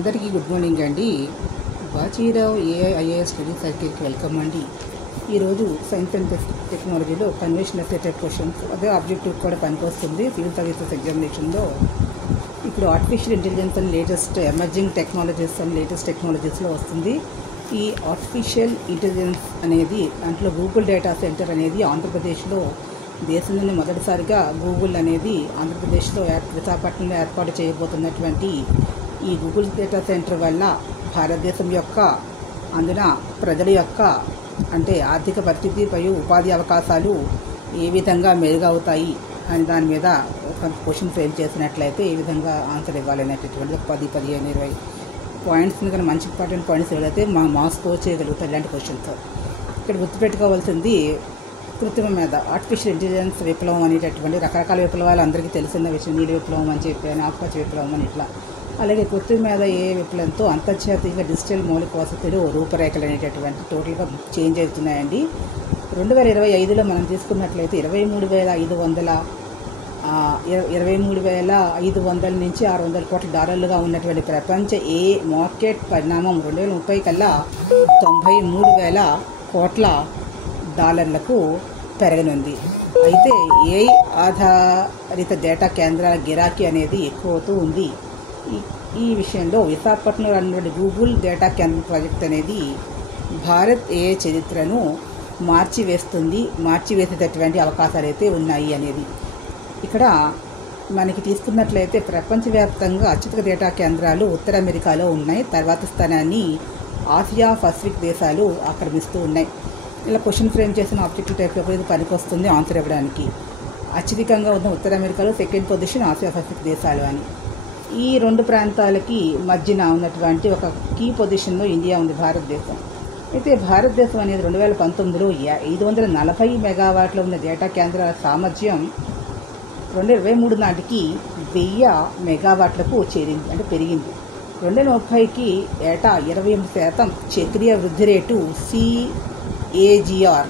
అందరికీ good morning అండి. Bajirao AIIAS study సర్కిల్కి వెల్కమ్ అండి. ఈరోజు సైన్స్ అండ్ టెక్నాలజీలో కన్వెన్షనల్ సెటప్ క్వశ్చన్స్, అదే ఆబ్జెక్టివ్ కూడా పనికొస్తుంది సివిల్ సర్వీసెస్ ఎగ్జామినేషన్లో. ఇప్పుడు artificial intelligence and latest emerging technologies and latest టెక్నాలజీస్లో వస్తుంది. ఈ ఆర్టిఫిషియల్ ఇంటెలిజెన్స్ అనేది దాంట్లో గూగుల్ డేటా సెంటర్ అనేది ఆంధ్రప్రదేశ్లో దేశంలోనే మొదటిసారిగా గూగుల్ అనేది ఆంధ్రప్రదేశ్లో విశాఖపట్నంలో ఏర్పాటు చేయబోతున్నటువంటి ఈ గూగుల్ డేటా సెంటర్ వల్ల భారతదేశం యొక్క అందున ప్రజల యొక్క అంటే ఆర్థిక పరిస్థితి మరియు ఉపాధి అవకాశాలు ఏ విధంగా మెరుగవుతాయి అని దాని మీద ఒక క్వశ్చన్ ఫ్రేమ్ చేసినట్లయితే ఏ విధంగా ఆన్సర్ ఇవ్వాలనేటటువంటి 10, 15, 20 పాయింట్స్ని కానీ మంచి ఇంపార్టెంట్ పాయింట్స్ ఏదైతే మార్క్స్ స్కోర్ చేయగలుగుతాయి ఇలాంటి క్వశ్చన్స్. ఇక్కడ గుర్తుపెట్టుకోవాల్సింది కృత్రిమ మీద ఆర్టిఫిషియల్ ఇంటెలిజెన్స్ విప్లవం అనేటటువంటి రకరకాల విప్లవాలు అందరికీ తెలిసిన విషయం. నీటి విప్లవం అని చెప్పాను, ఆకుపచ్చ విప్లవం అని ఇట్లా. అలాగే కృత్రిమ మీద ఏ విప్లవంతో అంతర్జాతీయ డిజిటల్ మౌలిక వసతులు రూపురేఖలు అనేటటువంటి టోటల్గా చేంజ్ అవుతున్నాయండి. 2025లో మనం తీసుకున్నట్లయితే 23,500 నుంచి $600 కోట్ల ఉన్నటువంటి ప్రపంచ ఏ మార్కెట్ పరిణామం 2030 కల్లా $93,000 కోట్ల పెరగనుంది. అయితే ఏఐ ఆధారిత డేటా కేంద్రాల గిరాకీ అనేది ఎక్కువ అవుతూ ఉంది. ఈ విషయంలో విశాఖపట్నంలో ఉన్నటువంటి గూగుల్ డేటా కేంద్రం ప్రాజెక్ట్ అనేది భారత్ ఏఐ చరిత్రను మార్చివేసేటటువంటి అవకాశాలు అయితే ఉన్నాయి అనేది. ఇక్కడ మనకి తీసుకున్నట్లయితే ప్రపంచవ్యాప్తంగా అత్యధిక డేటా కేంద్రాలు ఉత్తర అమెరికాలో ఉన్నాయి. తర్వాత స్థానాన్ని ఆసియా పసిఫిక్ దేశాలు ఆక్రమిస్తూ ఉన్నాయి. ఇలా క్వశ్చన్ ఫ్రేమ్ చేసిన ఆబ్జెక్టివ్ టైప్లో ఇది పనికొస్తుంది ఆన్సర్ ఇవ్వడానికి. అత్యధికంగా ఉన్న ఉత్తర అమెరికాలో, సెకండ్ పొజిషన్ ఆసియా పసిఫిక్ దేశాలు అని. ఈ రెండు ప్రాంతాలకి మధ్యన ఉన్నటువంటి ఒక కీ పొజిషన్లో ఇండియా ఉంది, భారతదేశం. అయితే భారతదేశం అనేది 2019లో 540 మెగావాట్లో ఉన్న డేటా కేంద్రాల సామర్థ్యం 2023 నాటికి 1000 మెగావాట్లకు చేరింది, అంటే పెరిగింది. 2030కి ఏటా 28% చక్రీయ వృద్ధి రేటు CAGR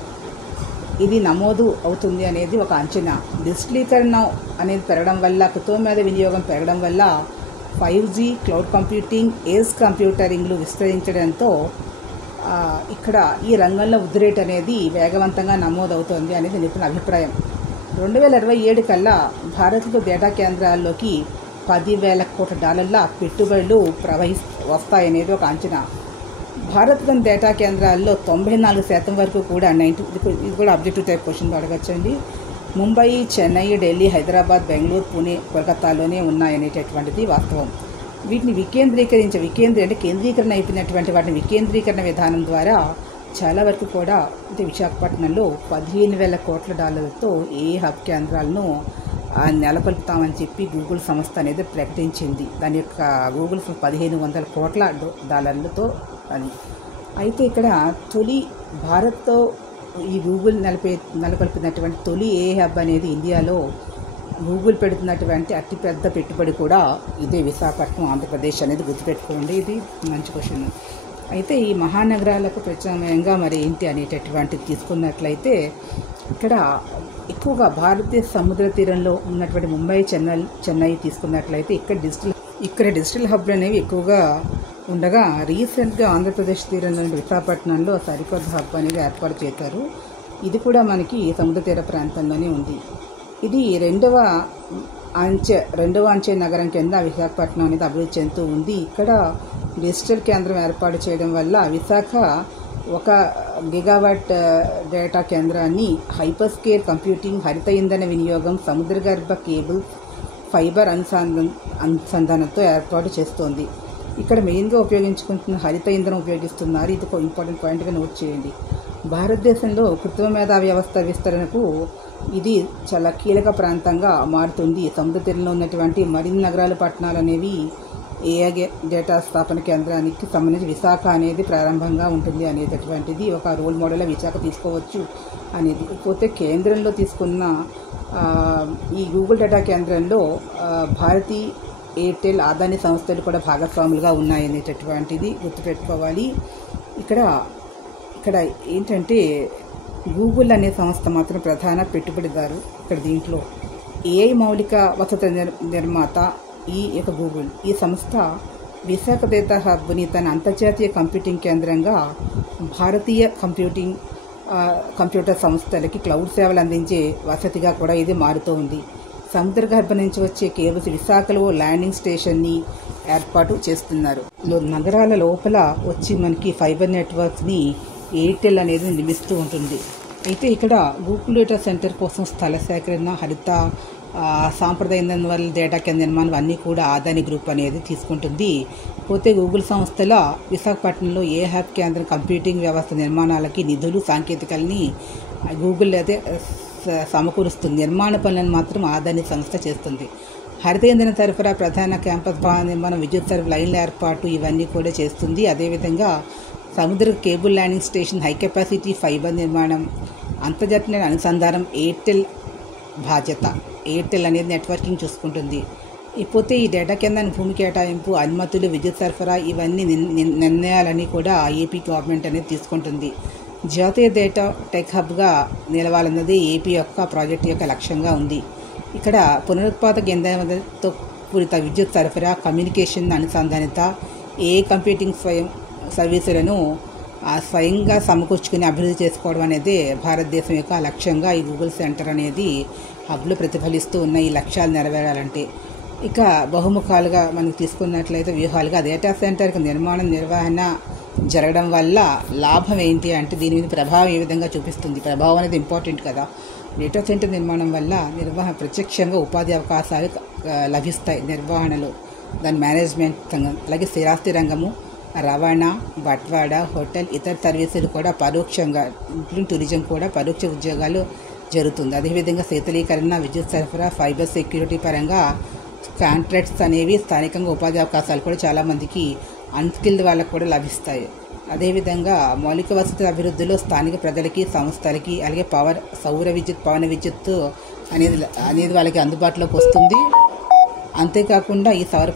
ఇది నమోదు అవుతుంది అనేది ఒక అంచనా. డిజిటలీకరణ అనేది పెరగడం వల్ల, కృత్రిమ మేధ వినియోగం పెరగడం వల్ల 5G, క్లౌడ్ కంప్యూటింగ్, ఏజ్ కంప్యూటరింగ్లు విస్తరించడంతో ఇక్కడ ఈ రంగంలో వృద్ధి రేటు అనేది వేగవంతంగా నమోదవుతోంది అనేది నిపుణుల అభిప్రాయం. 2027 కల్లా భారత్లో డేటా కేంద్రాల్లోకి $10,000 కోట్ల పెట్టుబడులు వస్తాయనేది ఒక అంచనా. భారత్లోని డేటా కేంద్రాల్లో 94% వరకు కూడా ఇది కూడా ఆబ్జెక్టివ్ టైప్ క్వశ్చన్ అడగచ్చండి. ముంబై, చెన్నై, ఢిల్లీ, హైదరాబాద్, బెంగళూరు, పుణె, కోల్కతాలోనే ఉన్నాయనేటటువంటిది వాస్తవం. వీటిని కేంద్రీకరణ అయిపోయినటువంటి వాటిని వికేంద్రీకరణ విధానం ద్వారా చాలా వరకు కూడా అంటే విశాఖపట్నంలో $15,000 కోట్ల ఏ హబ్ కేంద్రాలను నెలకొల్పుతామని చెప్పి గూగుల్ సంస్థ అనేది ప్రకటించింది. దాని యొక్క గూగుల్ $1,500 కోట్ల అని. అయితే ఇక్కడ తొలి భారత్తో ఈ గూగుల్ నెలకొల్పినటువంటి తొలి ఏ హబ్ అనేది ఇండియాలో గూగుల్ పెడుతున్నటువంటి అతిపెద్ద పెట్టుబడి కూడా ఇదే విశాఖపట్నం, ఆంధ్రప్రదేశ్ అనేది గుర్తుపెట్టుకోండి. ఇది మంచి క్వశ్చన్. అయితే ఈ మహానగరాలకు ప్రత్యామ్నాయంగా మరి ఏంటి అనేటటువంటిది తీసుకున్నట్లయితే ఇక్కడ ఎక్కువగా భారతదేశ సముద్ర తీరంలో ఉన్నటువంటి ముంబై, చెన్నై తీసుకున్నట్లయితే ఇక్కడ డిజిటల్ హబ్లు అనేవి ఎక్కువగా ఉండగా, రీసెంట్గా ఆంధ్రప్రదేశ్ తీరంలో విశాఖపట్నంలో సరికొత్త హబ్ అనేది ఏర్పాటు చేశారు. ఇది కూడా మనకి సముద్ర తీర ప్రాంతంలోనే ఉంది. ఇది రెండవ అంచె నగరం కింద విశాఖపట్నం అనేది అభివృద్ధి చెందుతూ ఉంది. ఇక్కడ డిజిటల్ కేంద్రం ఏర్పాటు చేయడం వల్ల విశాఖ 1 గిగావాట్ డేటా కేంద్రాన్ని హైపర్ స్కేల్ కంప్యూటింగ్, హరిత ఇంధన వినియోగం, సముద్రగర్భ కేబుల్, ఫైబర్ అనుసంధానంతో ఏర్పాటు చేస్తోంది. ఇక్కడ మెయిన్గా ఉపయోగించుకుంటున్న హరిత ఇంధనం ఉపయోగిస్తున్నారు. ఇది ఒక ఇంపార్టెంట్ పాయింట్గా నోట్ చేయండి. భారతదేశంలో కృత్రిమ మేధా వ్యవస్థ విస్తరణకు ఇది చాలా కీలక ప్రాంతంగా మారుతుంది. సముద్ర తీరంలో ఉన్నటువంటి మరిన్ని నగరాలు, పట్టణాలు అనేవి ఏఐ డేటా స్థాపన కేంద్రానికి సంబంధించి విశాఖ అనేది ప్రారంభంగా ఉంటుంది అనేటటువంటిది ఒక రోల్ మోడల్గా విశాఖ తీసుకోవచ్చు అనేది. పోతే కేంద్రంలో తీసుకున్న ఈ గూగుల్ డేటా కేంద్రంలో భారతీ ఎయిర్టెల్, అదాని సంస్థలు కూడా భాగస్వాములుగా ఉన్నాయనేటటువంటిది గుర్తుపెట్టుకోవాలి. ఇక్కడ ఏంటంటే గూగుల్ అనే సంస్థ మాత్రం ప్రధాన పెట్టుబడిదారు. ఇక్కడ దీంట్లో ఏఐ మౌలిక వసతుల నిర్మాత ఈ యొక్క గూగుల్ ఈ సంస్థ విశాఖ డేటా హబ్ని తన అంతర్జాతీయ కంప్యూటింగ్ కేంద్రంగా భారతీయ కంప్యూటర్ సంస్థలకి క్లౌడ్ సేవలు అందించే వసతిగా కూడా ఇది మారుతూ ఉంది. సముద్ర గర్భం నుంచి వచ్చే కేబుల్స్ విశాఖలో ల్యాండింగ్ స్టేషన్ని ఏర్పాటు చేస్తున్నారు. నగరాల లోపల వచ్చి మనకి ఫైబర్ నెట్వర్క్ని ఎయిర్టెల్ అనేది నిర్మిస్తూ ఉంటుంది. అయితే ఇక్కడ గూగుల్ డేటా సెంటర్ కోసం స్థల సేకరణ, హరిత సాంప్రదాయ వల్ల డేటా కేంద్ర నిర్మాణం అన్నీ కూడా అదాని గ్రూప్ అనేది తీసుకుంటుంది. పోతే గూగుల్ సంస్థల విశాఖపట్నంలో ఏ హ్యాప్ కేంద్రం కంప్యూటింగ్ వ్యవస్థ నిర్మాణాలకి నిధులు, సాంకేతికల్ని గూగుల్ అయితే సమకూరుస్తుంది. నిర్మాణ పనులను మాత్రం అదాని సంస్థ చేస్తుంది. హరిత ఇంధన సరఫరా, ప్రధాన క్యాంపస్ భవన నిర్మాణం, విద్యుత్ సరఫరా లైన్ల ఏర్పాటు ఇవన్నీ కూడా చేస్తుంది. అదేవిధంగా సముద్ర cable landing station, high capacity fibre నిర్మాణం, అంతర్జాతీయ అనుసంధానం ఎయిర్టెల్ బాధ్యత. ఎయిర్టెల్ అనేది నెట్వర్కింగ్ చూసుకుంటుంది. ఇకపోతే ఈ డేటా కేంద్రాన్ని భూమి కేటాయింపు, అనుమతులు, విద్యుత్ సరఫరా ఇవన్నీ నిర్ణయాలన్నీ కూడా ఏపీ గవర్నమెంట్ అనేది తీసుకుంటుంది. జాతీయ డేటా టెక్ హబ్గా నిలవాలన్నది ఏపీ యొక్క ప్రాజెక్టు యొక్క లక్ష్యంగా ఉంది. ఇక్కడ పునరుత్పాదక ఇంధనంతో పూరిత విద్యుత్ సరఫరా, కమ్యూనికేషన్ అనుసంధానిత, ఏ కంప్యూటింగ్ సర్వీసులను స్వయంగా సమకూర్చుకుని అభివృద్ధి చేసుకోవడం అనేది భారతదేశం యొక్క లక్ష్యంగా ఈ గూగుల్ సెంటర్ అనేది హబ్లో ప్రతిఫలిస్తూ ఉన్న ఈ లక్ష్యాలు నెరవేరాలంటే ఇక బహుముఖాలుగా మనం తీసుకున్నట్లయితే వ్యూహాలుగా డేటా సెంటర్కి నిర్వహణ జరగడం వల్ల లాభం ఏంటి అంటే దీని మీద ప్రభావం ఏ విధంగా చూపిస్తుంది. ప్రభావం అనేది ఇంపార్టెంట్ కదా. డేటా సెంటర్ నిర్మాణం వల్ల ప్రత్యక్షంగా ఉపాధి అవకాశాలు లభిస్తాయి. నిర్వహణలో దాని మేనేజ్మెంట్ రంగం, అలాగే స్థిరాస్తి రంగము, రవాణా, బట్వాడా, హోటల్, ఇతర సర్వీసులు కూడా పరోక్షంగా, ఇంక్లూడింగ్ టూరిజం కూడా పరోక్ష ఉద్యోగాలు జరుగుతుంది. అదేవిధంగా శీతలీకరణ, విద్యుత్ సరఫరా, ఫైబర్ సెక్యూరిటీ పరంగా కాంట్రాక్ట్స్ అనేవి స్థానికంగా ఉపాధి అవకాశాలు కూడా చాలామందికి అన్స్కిల్డ్ వాళ్ళకు కూడా లభిస్తాయి. అదేవిధంగా మౌలిక వసతుల అభివృద్ధిలో స్థానిక ప్రజలకి, సంస్థలకి, అలాగే సౌర విద్యుత్, పవన విద్యుత్ అనేది వాళ్ళకి అందుబాటులోకి వస్తుంది. అంతేకాకుండా ఈ సౌర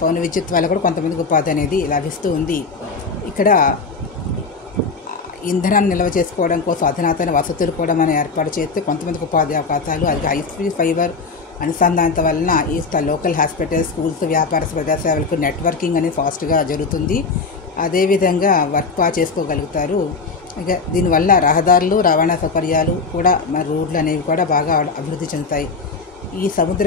పవన విద్యుత్ వల్ల కూడా కొంతమందికి ఉపాధి అనేది లభిస్తూ ఉంది. ఇక్కడ ఇంధనాన్ని నిల్వ చేసుకోవడం కోసం అధునాతన వసతులు కూడా మనం ఏర్పాటు చేస్తే కొంతమందికి ఉపాధి అవకాశాలు, అలాగే హైస్పీడ్ ఫైబర్ అనుసంధానత వలన ఈ లోకల్ హాస్పిటల్స్, స్కూల్స్, వ్యాపార ప్రజాసేవలకు నెట్వర్కింగ్ అనేది ఫాస్ట్గా జరుగుతుంది. అదేవిధంగా వర్క్ చేసుకోగలుగుతారు. ఇక దీనివల్ల రహదారులు, రవాణా సౌకర్యాలు కూడా రోడ్లు అనేవి కూడా బాగా అభివృద్ధి చెందుతాయి. ఈ సముద్ర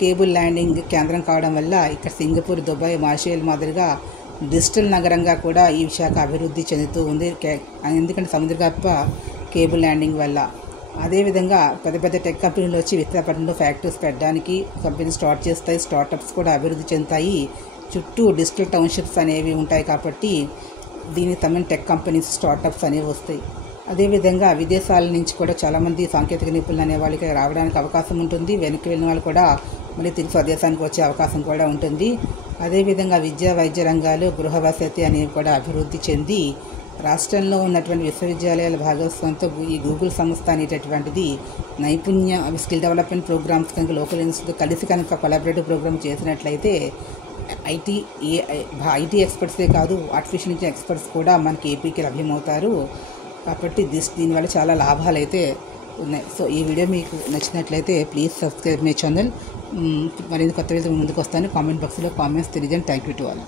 కేబుల్ ల్యాండింగ్ కేంద్రం కావడం వల్ల ఇక్కడ సింగపూర్, దుబాయ్, మార్షల్ మాదిరిగా డిజిటల్ నగరంగా కూడా ఈ విశాఖ అభివృద్ధి చెందుతూ ఉంది. ఎందుకంటే సముద్రగర్భ కేబుల్ ల్యాండింగ్ వల్ల. అదేవిధంగా పెద్ద పెద్ద టెక్ కంపెనీలు వచ్చి విశాఖపట్నంలో ఫ్యాక్టరీస్ పెట్టడానికి కంపెనీలు స్టార్ట్ చేస్తాయి. స్టార్టప్స్ కూడా అభివృద్ధి చెందుతాయి. చుట్టూ డిజిటల్ టౌన్షిప్స్ అనేవి ఉంటాయి కాబట్టి దీనికి సంబంధించిన టెక్ కంపెనీస్, స్టార్టప్స్ అనేవి వస్తాయి. అదేవిధంగా విదేశాల నుంచి కూడా చాలామంది సాంకేతిక నిపుణులు అనే వాళ్ళకి రావడానికి అవకాశం ఉంటుంది. వెనక్కి వెళ్ళిన వాళ్ళు కూడా మళ్ళీ తిరిగి స్వదేశానికి వచ్చే అవకాశం కూడా ఉంటుంది. అదేవిధంగా విద్య, వైద్య రంగాలు, గృహ వసతి అనేవి కూడా అభివృద్ధి చెంది రాష్ట్రంలో ఉన్నటువంటి విశ్వవిద్యాలయాల భాగస్వామ్యంతో ఈ గూగుల్ సంస్థ అనేటటువంటిది నైపుణ్య స్కిల్ డెవలప్మెంట్ ప్రోగ్రామ్స్ కనుక లోకల్ ఇన్స్టిట్యూట్ కలిసి కనుక కొలాబరేటివ్ ప్రోగ్రామ్ చేసినట్లయితే ఐటీ ఎక్స్పర్ట్సే కాదు, ఆర్టిఫిషియల్ ఇంటెలిజెన్స్ ఎక్స్పర్ట్స్ కూడా మనకి ఏపీకి లభ్యమవుతారు. కాబట్టి దీనివల్ల చాలా లాభాలు అయితే ఉన్నాయి. సో ఈ వీడియో మీకు నచ్చినట్లయితే ప్లీజ్ సబ్స్క్రైబ్ మై ఛానల్. మరిన్ని కొత్త వీడియోతో ముందుకు వస్తాను. కామెంట్ బాక్స్లో కామెంట్స్ తెలియజేయండి. Thank you to all.